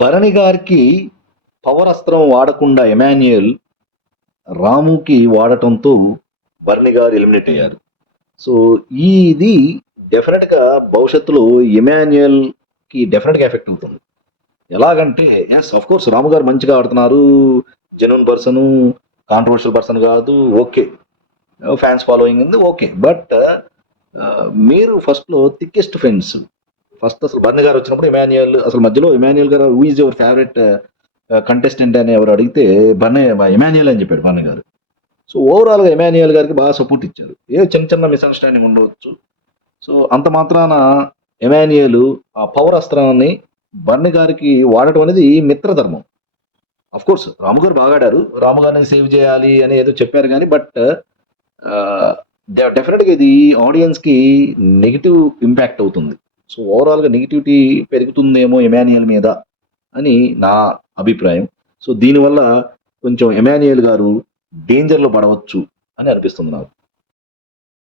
భరణి గారికి పవర్ అస్త్రం వాడకుండా ఎమాన్యుయల్ రాముకి వాడటంతో భరణి గారు ఎలిమినేట్ అయ్యారు. సో ఇది డెఫినెట్గా భవిష్యత్తులో ఎమాన్యుయల్కి డెఫినెట్గా ఎఫెక్ట్ అవుతుంది. ఎలాగంటే ఎస్ ఆఫ్ కోర్స్ రాము గారు మంచిగా ఆడుతున్నారు, జెన్యున్ పర్సన్, కాంట్రవర్షియల్ పర్సన్ కాదు, ఓకే, ఫ్యాన్స్ ఫాలోయింగ్ ఉంది, ఓకే. బట్ మీరు ఫస్ట్లో థిక్కెస్ట్ ఫ్రెండ్స్. ఫస్ట్ అసలు భరణి గారు వచ్చినప్పుడు ఇమాన్యుయల్, అసలు మధ్యలో ఇమాన్యుయల్ గారు who is your favourite contestant అని ఎవరు అడిగితే ఇమాన్యుయల్ అని చెప్పాడు భరణి గారు. సో ఓవరాల్గా ఇమాన్యుయల్ గారికి బాగా సపోర్ట్ ఇచ్చారు. ఏ చిన్న చిన్న మిస్అండర్స్టాండింగ్ ఉండవచ్చు. సో అంత మాత్రాన ఇమాన్యుయల్ ఆ పవర్ అస్త్రాన్ని భరణి గారికి వాడటం అనేది మిత్రధర్మం. అఫ్ కోర్స్ రాము గారు బాగా ఆడారు, రాము గారిని సేవ్ చేయాలి అని ఏదో చెప్పారు కానీ బట్ డెఫినెట్గా ఇది ఆడియన్స్కి నెగిటివ్ ఇంపాక్ట్ అవుతుంది. సో ఓవరాల్గా నెగిటివిటీ పెరుగుతుందేమో ఎమాన్యుయల్ మీద అని నా అభిప్రాయం. సో దీనివల్ల కొంచెం ఎమాన్యుయల్ గారు డేంజర్లో పడవచ్చు అని అనిపిస్తుంది నాకు.